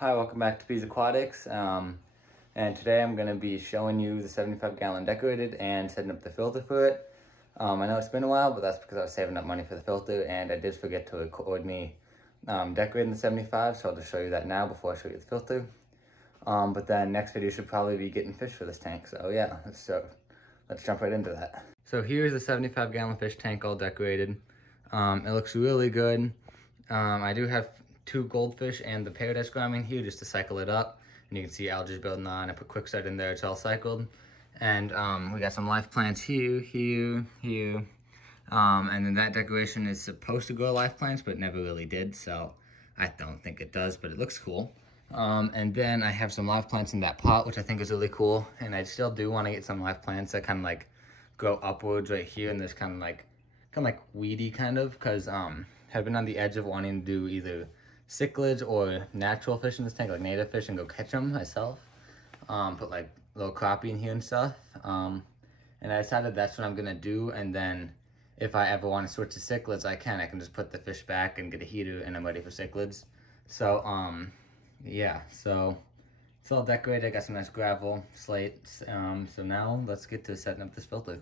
Hi, welcome back to Pease Aquatics. And today I'm going to be showing you the 75-gallon decorated and setting up the filter for it. I know it's been a while, but that's because I was saving up money for the filter, and I did forget to record me decorating the 75, so I'll just show you that now before I show you the filter. But then next video should probably be getting fish for this tank, so yeah, let's jump right into that. So here's the 75-gallon fish tank all decorated. It looks really good. I do have 2 goldfish and the paradise gourmet here just to cycle it up, and you can see algae building on. I put quicksort in there, it's all cycled. And we got some life plants here, and then that decoration is supposed to grow life plants, but it never really did, so I don't think it does, but it looks cool. And then I have some live plants in that pot, which I think is really cool, and I still do want to get some live plants that kind of like grow upwards right here in this kind of like weedy kind of, because I've been on the edge of wanting to do either cichlids or natural fish in this tank, like native fish, and go catch them myself. Put like little crappie in here and stuff. And I decided that's what I'm gonna do, and then if I ever want to switch to cichlids, I can just put the fish back and get a heater and I'm ready for cichlids. So yeah, so it's all decorated. I got some nice gravel, slates. So now let's get to setting up this filter.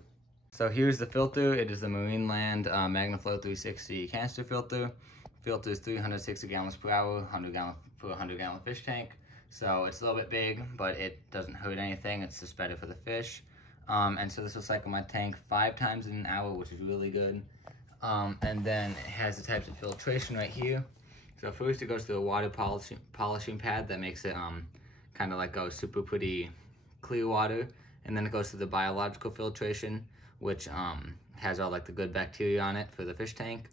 So here's the filter. It is the Marineland MagnaFlow 360 canister filter. Filter is 360 gallons per hour, 100 gallon for a 100-gallon fish tank. So it's a little bit big, but it doesn't hurt anything. It's just better for the fish. And so this will cycle my tank 5 times in an hour, which is really good. And then it has the types of filtration right here. So first it goes to a water polishing pad that makes it kind of like a super pretty clear water. And then it goes to the biological filtration, which has all like the good bacteria on it for the fish tank.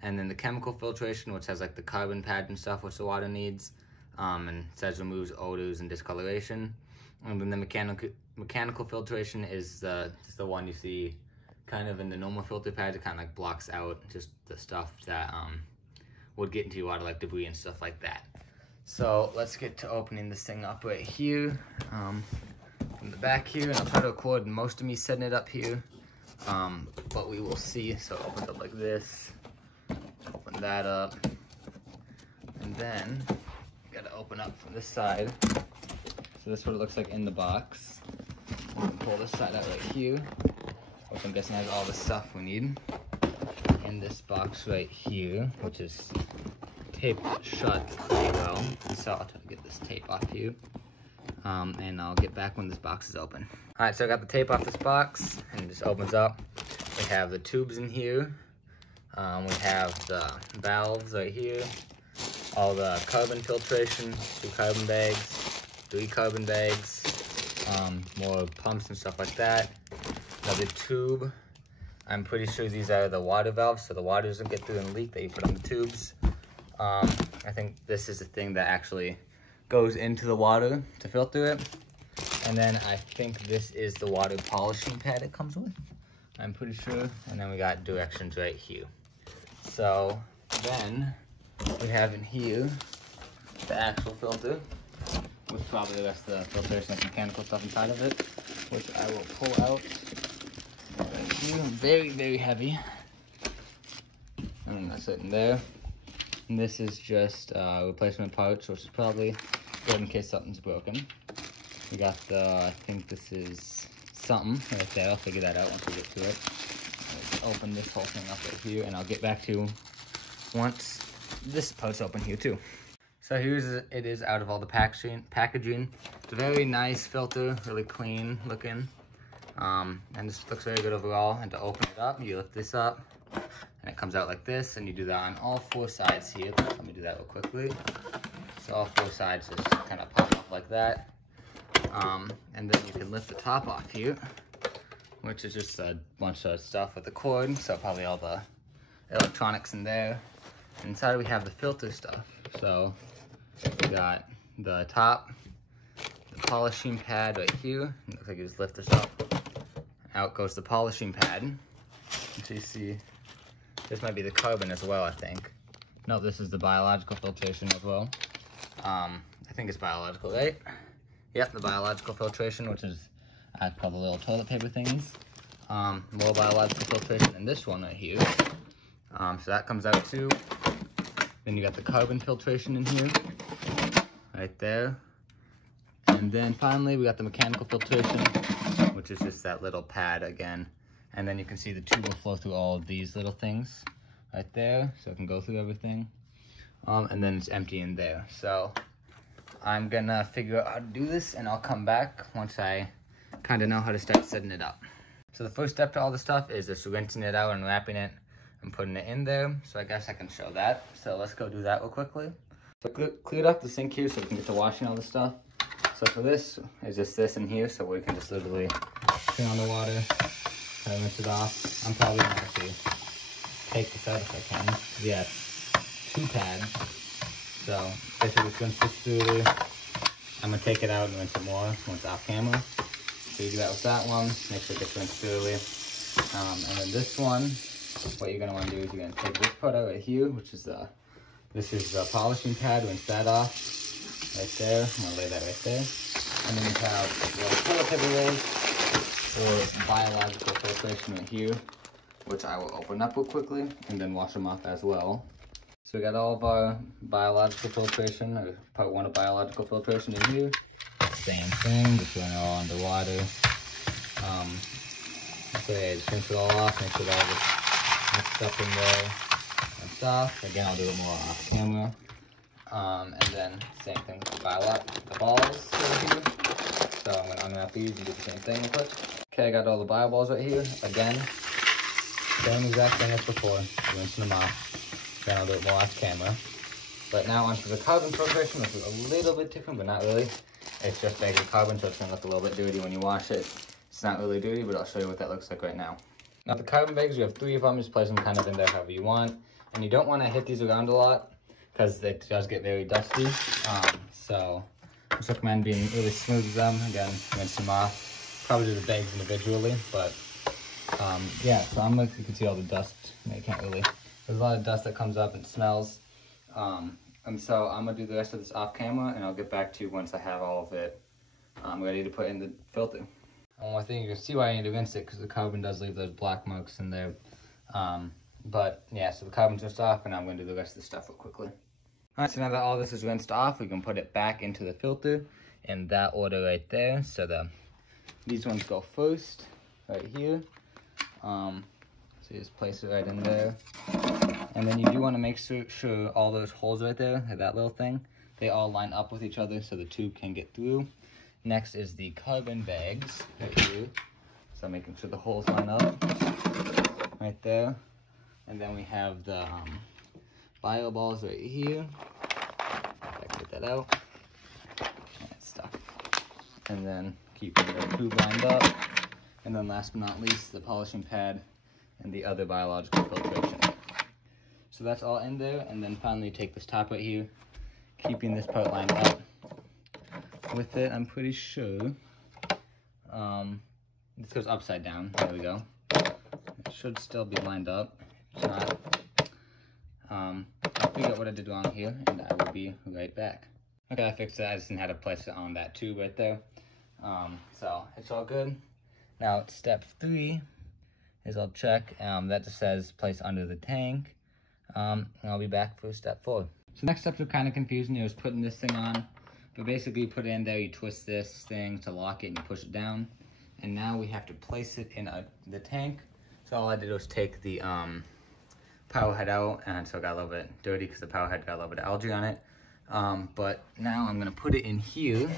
And then the chemical filtration, which has like the carbon pad and stuff, which the water needs, and says removes odors and discoloration. And then the mechanical filtration is the one you see kind of in the normal filter pads. It kind of like blocks out just the stuff that would get into your water, like debris and stuff like that. So let's get to opening this thing up right here, from the back here, and I'll try to record most of me setting it up here, but we will see. So it opens up like this. Open that up, and then you gotta open up from this side. So this is what it looks like in the box. We can pull this side out right here, which I'm guessing has all the stuff we need. In this box right here, which is taped shut pretty well. So I'll try to get this tape off here, and I'll get back when this box is open. All right, so I got the tape off this box, and it just opens up. We have the tubes in here. We have the valves right here, all the carbon filtration, 2 carbon bags, 3 carbon bags, more pumps and stuff like that. Another tube. I'm pretty sure these are the water valves, so the water doesn't get through and leak that you put on the tubes. I think this is the thing that actually goes into the water to filter it. And then I think this is the water polishing pad it comes with, I'm pretty sure. And then we got directions right here. So then we have in here the actual filter with probably the rest of the filtration and mechanical stuff inside of it, which I will pull out right here. Very, very heavy. And that's it in there. And this is just replacement parts, which is probably good in case something's broken. We got the, I think this is something right there. I'll figure that out once we get to it. Let's open this whole thing up right here, and I'll get back to you once this part's open here too. So it is out of all the packaging. It's a very nice filter, really clean looking, and this looks very good overall. And to open it up, you lift this up, and it comes out like this, and you do that on all 4 sides here. Let me do that real quickly. So all 4 sides just kind of pop up like that, and then you can lift the top off here, which is just a bunch of stuff with the cord, so probably all the electronics in there. Inside we have the filter stuff. So we got the top, the polishing pad right here. It looks like you just lift this up. Out goes the polishing pad. So you see, this might be the carbon as well, I think. No, this is the biological filtration as well. I think it's biological, right? Yep, the biological filtration, which is, I put the little toilet paper thingies. More biological filtration in this one right here. So that comes out too. Then you got the carbon filtration in here, right there. And then finally, we got the mechanical filtration, which is just that little pad again. And then you can see the tube will flow through all of these little things right there, so it can go through everything. And then it's empty in there. So I'm gonna figure out how to do this, and I'll come back once I kind of know how to start setting it up. So the first step to all the stuff is just rinsing it out and wrapping it and putting it in there. So I guess I can show that. So let's go do that real quickly. So cleared up the sink here so we can get to washing all the stuff. So for this, it's just this in here, so we can just literally turn on the water, kind of rinse it off. I'm probably gonna actually take this out if I can. Yeah, 2 pads. So basically just rinse this through. I'm gonna take it out and rinse it more once off camera. So you do that with that one, make sure it gets rinsed thoroughly. And then this one, what you're gonna wanna do is you're gonna take this part out right here, which is this is the polishing pad, rinse that off. Right there, I'm gonna lay that right there. And then we have the toilet paper rolls or biological filtration right here, which I will open up real quickly and then wash them off as well. So we got all of our biological filtration, or part 1 of biological filtration in here. Same thing, just run it all underwater. So yeah, just rinse it all off, make sure that all gets mixed up in there and stuff. Again, I'll do it more off camera. And then same thing with the balls over here. So I'm gonna unwrap these and do the same thing real quick. Okay, I got all the bio balls right here. Again, same exact thing as before, rinsing them off. Then I'll do it more off camera. But now onto the carbon filtration, which is a little bit different, but not really. It's just regular carbon, so it's gonna look a little bit dirty when you wash it. It's not really dirty, but I'll show you what that looks like right now. Now the carbon bags, you have 3 of them, just place them kind of in there however you want. And you don't wanna hit these around a lot, because it does get very dusty. So I just recommend being really smooth with them. Again, rinse them off. Probably do the bags individually, but yeah, so you can see all the dust. You can't really, there's a lot of dust that comes up and smells. And so I'm gonna do the rest of this off camera, and I'll get back to you once I have all of it ready to put in the filter. One more thing, you can see why I need to rinse it, because the carbon does leave those black marks in there. But yeah, so the carbon's just off, and I'm gonna do the rest of the stuff real quickly. Alright, so now that all this is rinsed off, we can put it back into the filter in that order right there. So these ones go first, right here. So you just place it right in there. And then you do want to make sure all those holes right there, that little thing, they all line up with each other so the tube can get through. Next is the carbon bags right here. So making sure the holes line up right there. And then we have the bio balls right here. I can get that out. That's stuck. And then keep the tube lined up. And then last but not least, the polishing pad and the other biological filtration. So that's all in there. And then finally take this top right here, keeping this part lined up with it. I'm pretty sure this goes upside down. There we go. It should still be lined up. It's not. I'll figure out what I did wrong here, and I will be right back. Okay, I fixed it. I just didn't know how to place it on that tube right there. So it's all good. Now step 3 is I'll check. That just says place under the tank. And I'll be back for step 4. So next steps are kind of confusing. It was putting this thing on, but basically you put it in there, you twist this thing to lock it, and you push it down. And now we have to place it in the tank. So all I did was take the power head out, and so it got a little bit dirty because the power head got a little bit of algae on it. But now I'm gonna put it in here.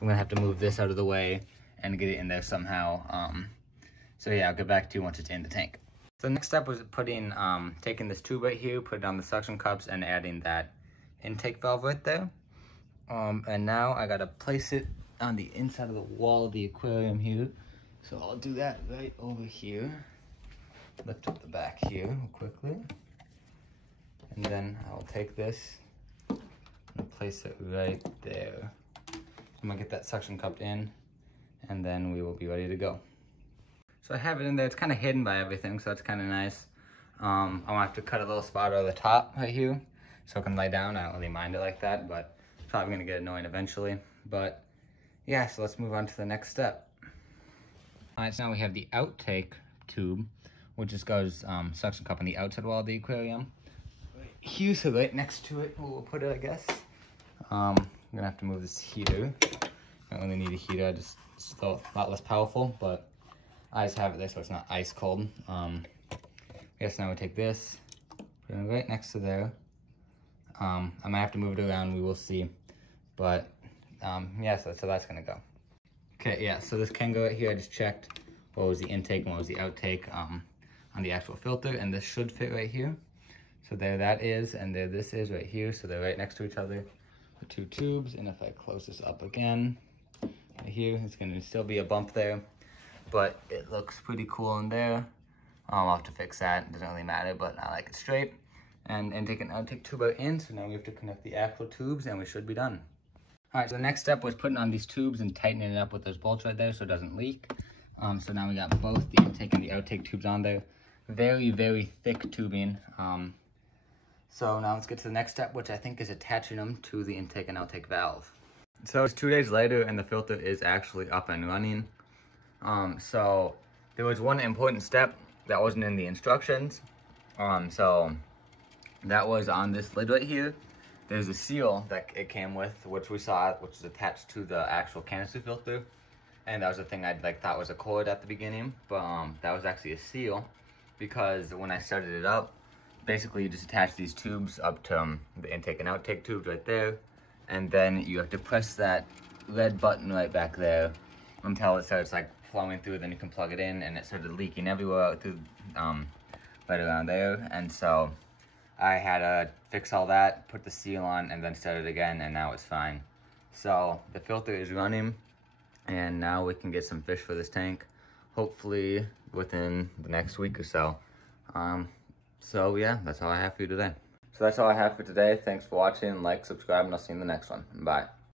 I'm gonna have to move this out of the way and get it in there somehow. So yeah, I'll get back to you once it's in the tank. So the next step was taking this tube right here, put it on the suction cups, and adding that intake valve right there. And now I gotta place it on the inside of the wall of the aquarium here. So I'll do that right over here. Lift up the back here quickly. And then I'll take this and place it right there. I'm gonna get that suction cup in, and then we will be ready to go. So I have it in there. It's kind of hidden by everything, so that's kind of nice. I'm gonna have to cut a little spot over the top right here so I can lay down. I don't really mind it like that, but it's probably gonna get annoying eventually. But yeah, so let's move on to the next step. All right, so now we have the outtake tube, which just goes suction cup on the outside wall of the aquarium. Right here, so right next to it, we'll put it, I guess. gonna have to move this heater. I don't really need a heater, it's still a lot less powerful, but I just have it there so it's not ice cold. Yes, now we take this, put it right next to there. I might have to move it around, we will see. But yeah, so that's gonna go. Okay, yeah, so this can go right here. I just checked what was the intake and what was the outtake on the actual filter, and this should fit right here. So there that is, and there this is right here, so they're right next to each other, the two tubes. And if I close this up again, right here, it's gonna still be a bump there, but it looks pretty cool in there. I'll have to fix that, it doesn't really matter, but I like it straight. And intake and outtake tube are in, so now we have to connect the actual tubes and we should be done. All right, so the next step was putting on these tubes and tightening it up with those bolts right there so it doesn't leak. So now we got both the intake and the outtake tubes on there. Very, very thick tubing. So now let's get to the next step, which I think is attaching them to the intake and outtake valve. So it's 2 days later and the filter is actually up and running. So there was one important step that wasn't in the instructions. So that was on this lid right here. There's a seal that it came with, which we saw, which is attached to the actual canister filter. And that was the thing I thought was a cord at the beginning, but that was actually a seal, because when I started it up, basically you just attach these tubes up to the intake and outtake tubes right there, and then you have to press that red button right back there until it starts like flowing through, then you can plug it in, and it started leaking everywhere through right around there. And so I had to fix all that, put the seal on, and then start it again, and now it's fine. So the filter is running, and now we can get some fish for this tank, hopefully within the next week or so. So yeah, that's all I have for you today. So that's all I have for today. Thanks for watching. Like, subscribe, and I'll see you in the next one. Bye.